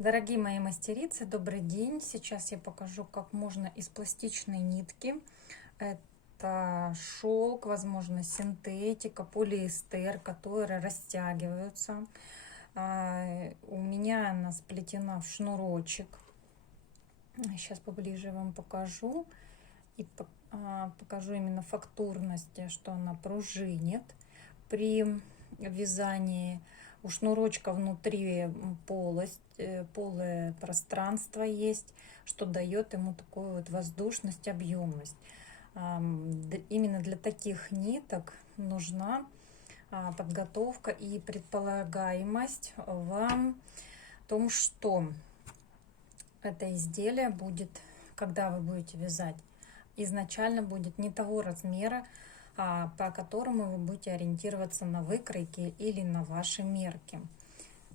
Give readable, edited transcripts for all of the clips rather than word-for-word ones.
Дорогие мои мастерицы, добрый день! Сейчас я покажу, как можно из пластичной нитки, это шелк, возможно, синтетика, полиэстер, которые растягиваются. У меня она сплетена в шнурочек. Сейчас поближе вам покажу. И покажу именно фактурность, что она пружинит при вязании. У шнурочка внутри полость, полое пространство есть, что дает ему такую вот воздушность, объемность. Именно для таких ниток нужна подготовка и предполагаемость в том, что это изделие будет, когда вы будете вязать, изначально будет не того размера, по которому вы будете ориентироваться на выкройки или на ваши мерки.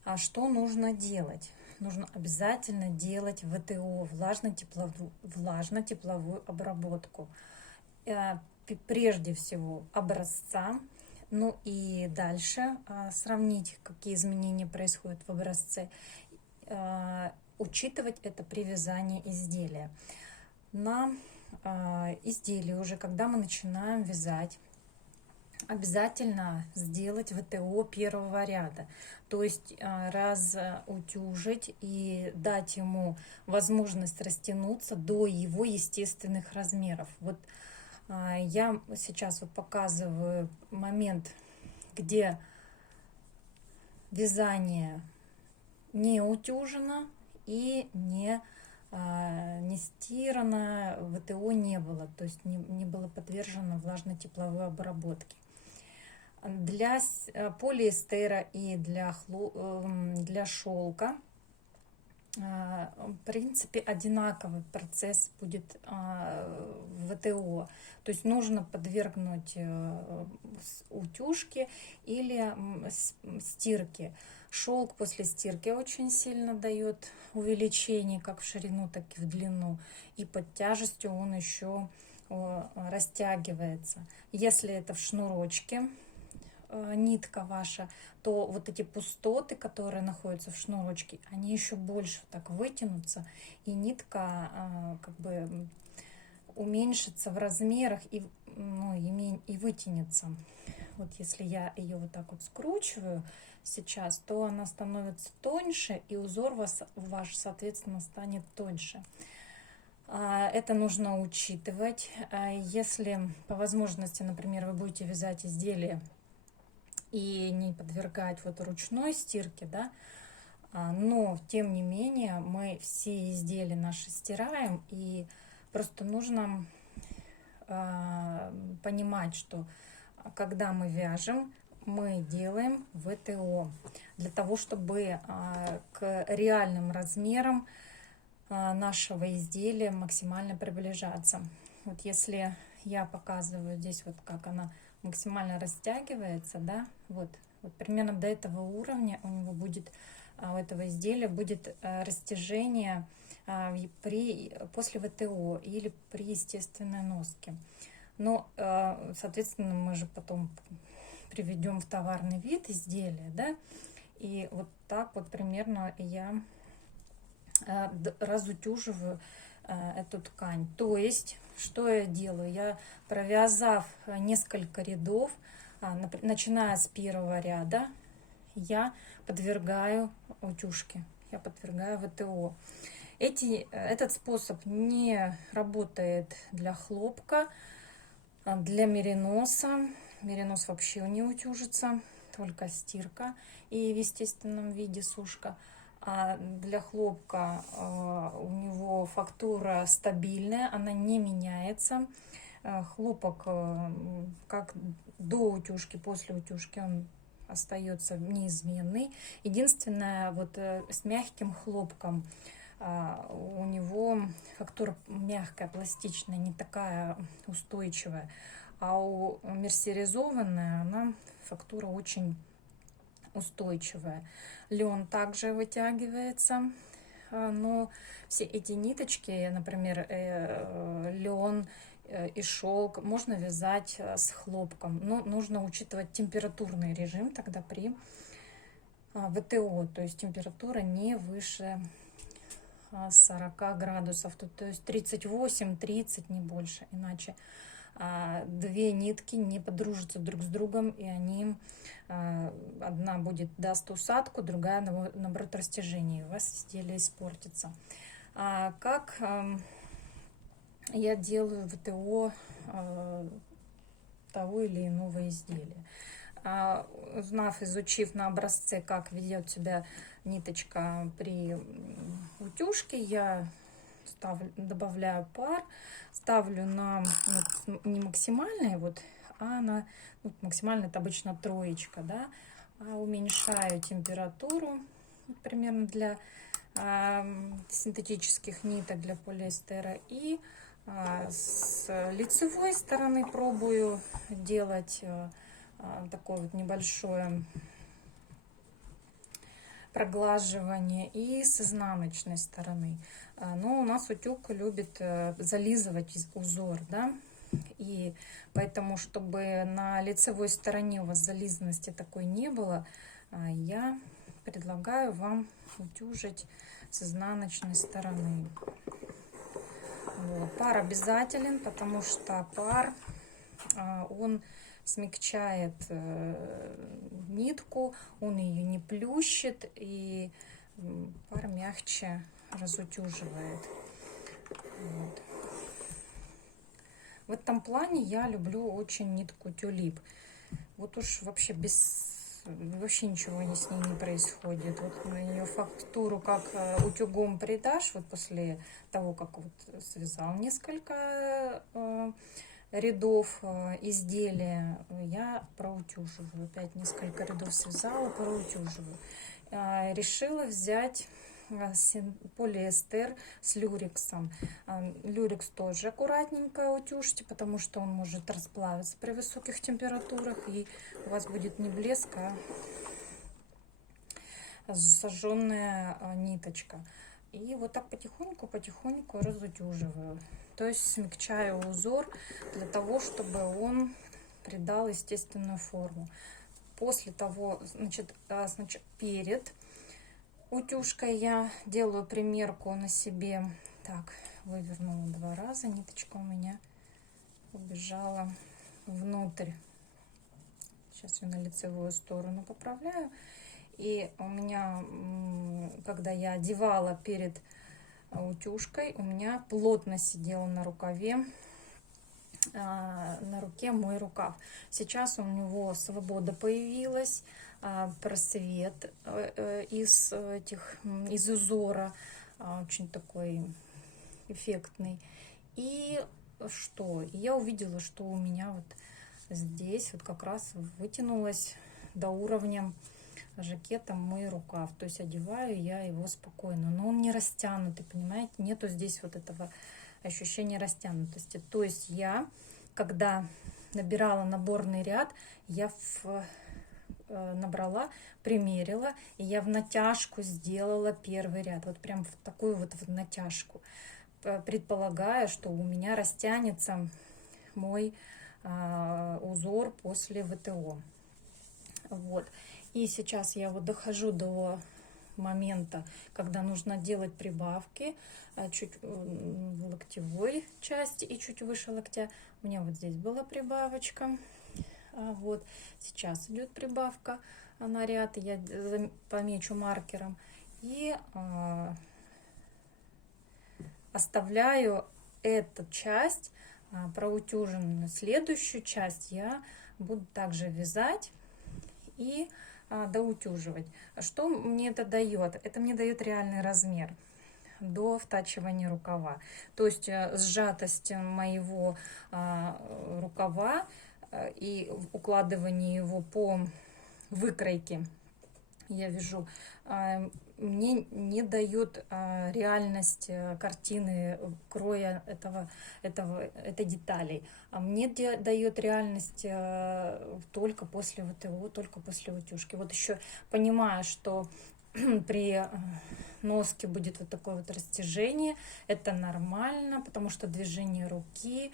А что нужно делать? Нужно обязательно делать ВТО, влажно-тепловую обработку. Прежде всего образца, ну и дальше сравнить, какие изменения происходят в образце, учитывать это при вязании изделия. На изделие уже, когда мы начинаем вязать, обязательно сделать ВТО первого ряда, то есть разутюжить и дать ему возможность растянуться до его естественных размеров. Вот я сейчас вот показываю момент, где вязание не утюжено и не стирано, ВТО не было, то есть не было подвержено влажно-тепловой обработке. Для полиэстера и для шелка в принципе одинаковый процесс будет в ВТО, то есть нужно подвергнуть утюжке или стирке. Шелк после стирки очень сильно дает увеличение как в ширину, так и в длину, и под тяжестью он еще растягивается. Если это в шнурочке нитка ваша, то вот эти пустоты, которые находятся в шнурочке, они еще больше так вытянутся, и нитка как бы уменьшится в размерах и вытянется. Вот если я ее вот так вот скручиваю сейчас, то она становится тоньше, и узор ваш, соответственно, станет тоньше. Это нужно учитывать. Если по возможности, например, вы будете вязать изделие и не подвергать вот ручной стирке, да, но тем не менее мы все изделия наши стираем, и просто нужно понимать, что когда мы вяжем, мы делаем ВТО для того, чтобы к реальным размерам нашего изделия максимально приближаться. Вот если я показываю здесь вот как она максимально растягивается, да, вот примерно до этого уровня у него будет, у этого изделия будет растяжение после ВТО или при естественной носке. Но, соответственно, мы же потом приведем в товарный вид изделия, да, и вот так вот примерно я разутюживаю эту ткань. То есть, что я делаю? Я, провязав несколько рядов, начиная с первого ряда, я подвергаю утюжке, я подвергаю ВТО. Этот способ не работает для хлопка, для мериноса. Меринос вообще не утюжится, только стирка и в естественном виде сушка. А для хлопка у него фактура стабильная, она не меняется. Хлопок как до утюжки, после утюжки он остается неизменный. Единственное, вот с мягким хлопком у него фактура мягкая, пластичная, не такая устойчивая. А у мерсеризованная она фактура очень устойчивая. Лен также вытягивается, но все эти ниточки, например, лен и шелк, можно вязать с хлопком, но нужно учитывать температурный режим тогда при ВТО, то есть температура не выше 40 градусов, то есть 38-30, не больше, иначе две нитки не подружатся друг с другом, и они, одна даст усадку, другая наоборот растяжение, и у вас изделие испортится. Как я делаю ВТО того или иного изделия? Узнав, изучив на образце, как ведет себя ниточка при утюжке, я добавляю пар, ставлю на не максимальный, а на максимально это обычно троечка, да, уменьшаю температуру примерно для синтетических ниток, для полиэстера, и с лицевой стороны пробую делать такое вот небольшое проглаживание, и с изнаночной стороны. Но у нас утюг любит зализывать узор, да, и поэтому, чтобы на лицевой стороне у вас зализанности такой не было, я предлагаю вам утюжить с изнаночной стороны. Вот. Пар обязателен, потому что пар, он смягчает нитку, он ее не плющит, и пар мягче разутюживает. Вот. В этом плане я люблю очень нитку тюлип. Вот уж вообще вообще ничего с ней не происходит. Вот на ее фактуру как утюгом придашь, вот после того, как вот связал несколько рядов изделия, я проутюживаю. Опять несколько рядов связала, проутюживаю. Решила взять полиэстер с люрексом. Люрекс тоже аккуратненько утюжьте, потому что он может расплавиться при высоких температурах, и у вас будет не блеск, а сожженная ниточка. И вот так потихоньку разутюживаю. То есть смягчаю узор для того, чтобы он придал естественную форму. После того, значит, перед утюжкой я делаю примерку на себе. Так, вывернула 2 раза, ниточка у меня убежала внутрь. Сейчас я на лицевую сторону поправляю. И у меня, когда я одевала перед утюжкой, у меня плотно сидел на рукаве, на руке мой рукав. Сейчас у него свобода появилась, просвет из узора, очень такой эффектный. И я увидела, что у меня вот здесь вот как раз вытянулась до уровня жакета мой рукав. То есть одеваю я его спокойно, но он не растянутый, понимаете, нету здесь вот этого ощущения растянутости. То есть я, когда набирала наборный ряд, я набрала, примерила, и я в натяжку сделала первый ряд, вот прям в такую вот в натяжку, предполагая, что у меня растянется мой узор после ВТО. Вот. И сейчас я вот дохожу до момента, когда нужно делать прибавки чуть в локтевой части и чуть выше локтя. У меня вот здесь была прибавочка. Вот сейчас идет прибавка на ряд. Я помечу маркером. И оставляю эту часть проутюженную. Следующую часть я буду также вязать и доутюживать. Что мне это дает? Это мне дает реальный размер до втачивания рукава. То есть сжатость моего рукава и укладывание его по выкройке, я вяжу, мне не дает реальность картины кроя этой детали. А мне дает реальность только после ВТО, только после утюжки. Вот еще понимаю, что при носке будет вот такое вот растяжение. Это нормально, потому что движение руки,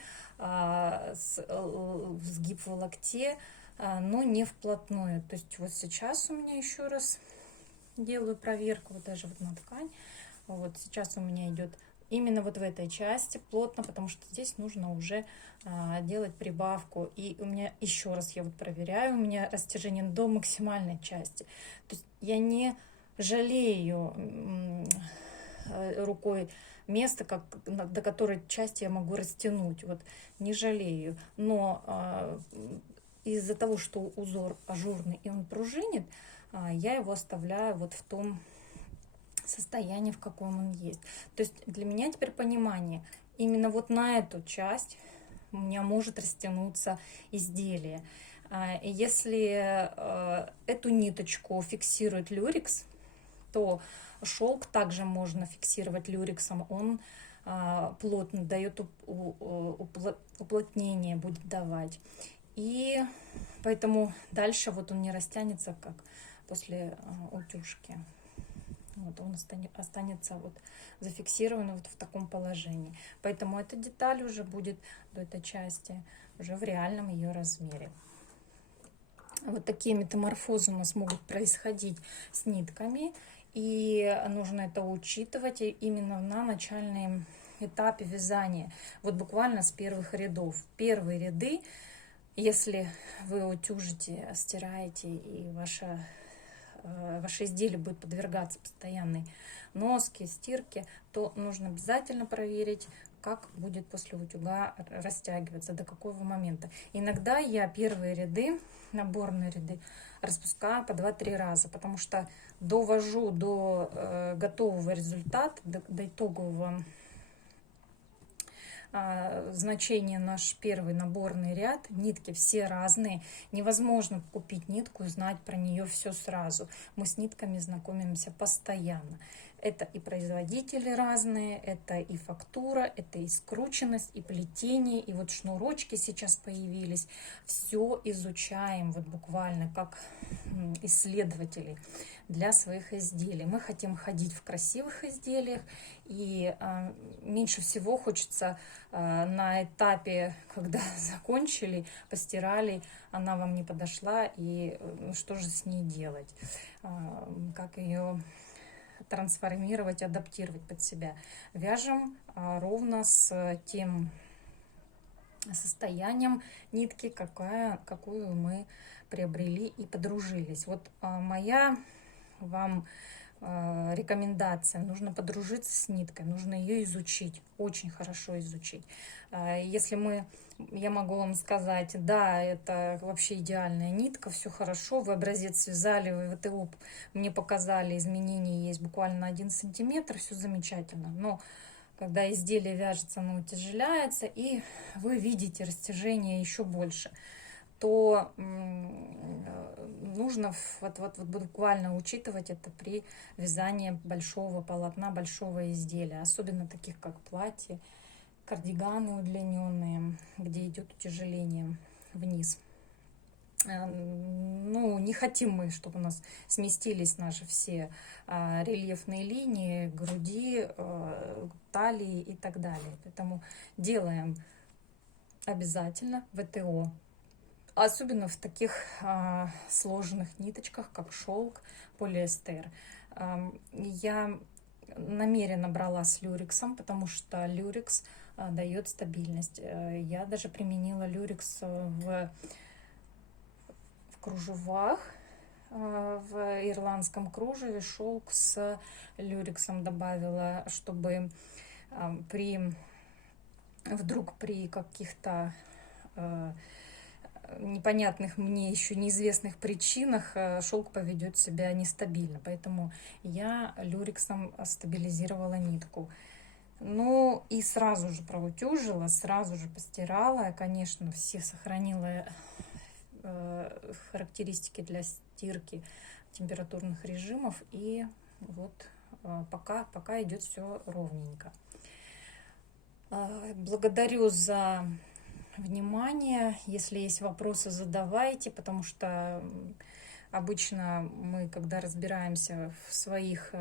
сгиб в локте, но не вплотную. То есть вот сейчас у меня еще раз делаю проверку, вот даже вот на ткань. Вот сейчас у меня идет именно вот в этой части плотно, потому что здесь нужно уже делать прибавку. И у меня еще раз я вот проверяю, у меня растяжение до максимальной части. То есть я не жалею рукой место, до которой части я могу растянуть. Вот не жалею. Но из-за того, что узор ажурный и он пружинит, я его оставляю вот в том состоянии, в каком он есть. То есть для меня теперь понимание, именно вот на эту часть у меня может растянуться изделие. И если эту ниточку фиксирует люрекс, то шелк также можно фиксировать люрексом. Он плотно дает уплотнение, будет давать. И поэтому дальше вот он не растянется, как после утюжки. Вот он останется вот зафиксирован вот в таком положении. Поэтому эта деталь уже будет до этой части уже в реальном ее размере. Вот такие метаморфозы у нас могут происходить с нитками. И нужно это учитывать именно на начальном этапе вязания. Вот буквально с первых рядов. Первые ряды, если вы утюжите, стираете, и ваше изделие будет подвергаться постоянной носке, стирке, то нужно обязательно проверить, как будет после утюга растягиваться, до какого момента. Иногда я первые ряды, наборные ряды, распускаю по 2-3 раза, потому что довожу до готового результата, до итогового значение наш первый наборный ряд. Нитки все разные. Невозможно купить нитку и знать про нее все сразу. Мы с нитками знакомимся постоянно. Это и производители разные, это и фактура, это и скрученность, и плетение, и вот шнурочки сейчас появились. Все изучаем вот буквально как исследователи для своих изделий. Мы хотим ходить в красивых изделиях, и меньше всего хочется на этапе, когда закончили, постирали, она вам не подошла, и что же с ней делать, как ее трансформировать, адаптировать под себя. Вяжем ровно с тем состоянием нитки, какую мы приобрели и подружились. Вот моя вам рекомендация: нужно подружиться с ниткой, нужно ее изучить, очень хорошо изучить. Если я могу вам сказать, да, это вообще идеальная нитка, все хорошо, вы образец связали, вы ВТО мне показали, изменения есть буквально на 1 сантиметр, все замечательно. Но когда изделие вяжется, оно утяжеляется, и вы видите растяжение еще больше, то нужно вот буквально учитывать это при вязании большого полотна, большого изделия, особенно таких как платья, кардиганы удлиненные, где идет утяжеление вниз. Ну, не хотим мы, чтобы у нас сместились наши все рельефные линии, груди, талии и так далее. Поэтому делаем обязательно ВТО. Особенно в таких сложных ниточках, как шелк, полиэстер. Я намеренно брала с люрексом, потому что люрекс дает стабильность. Я даже применила люрекс в кружевах, в ирландском кружеве шелк с люрексом добавила, чтобы вдруг при каких-то непонятных мне еще неизвестных причинах шелк поведет себя нестабильно, поэтому я люрексом стабилизировала нитку. Ну и сразу же проутюжила, сразу же постирала, конечно, все сохранила характеристики для стирки температурных режимов, и вот пока идет все ровненько. Благодарю за внимание. Если есть вопросы, задавайте, потому что обычно мы, когда разбираемся в своих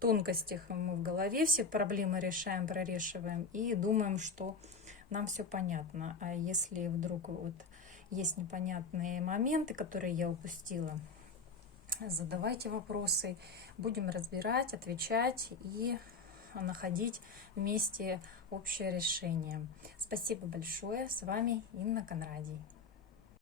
тонкостях, мы в голове все проблемы решаем, прорешиваем и думаем, что нам все понятно. А если вдруг вот есть непонятные моменты, которые я упустила, задавайте вопросы, будем разбирать, отвечать и находить вместе общее решение. Спасибо большое. С вами Инна Конрадий.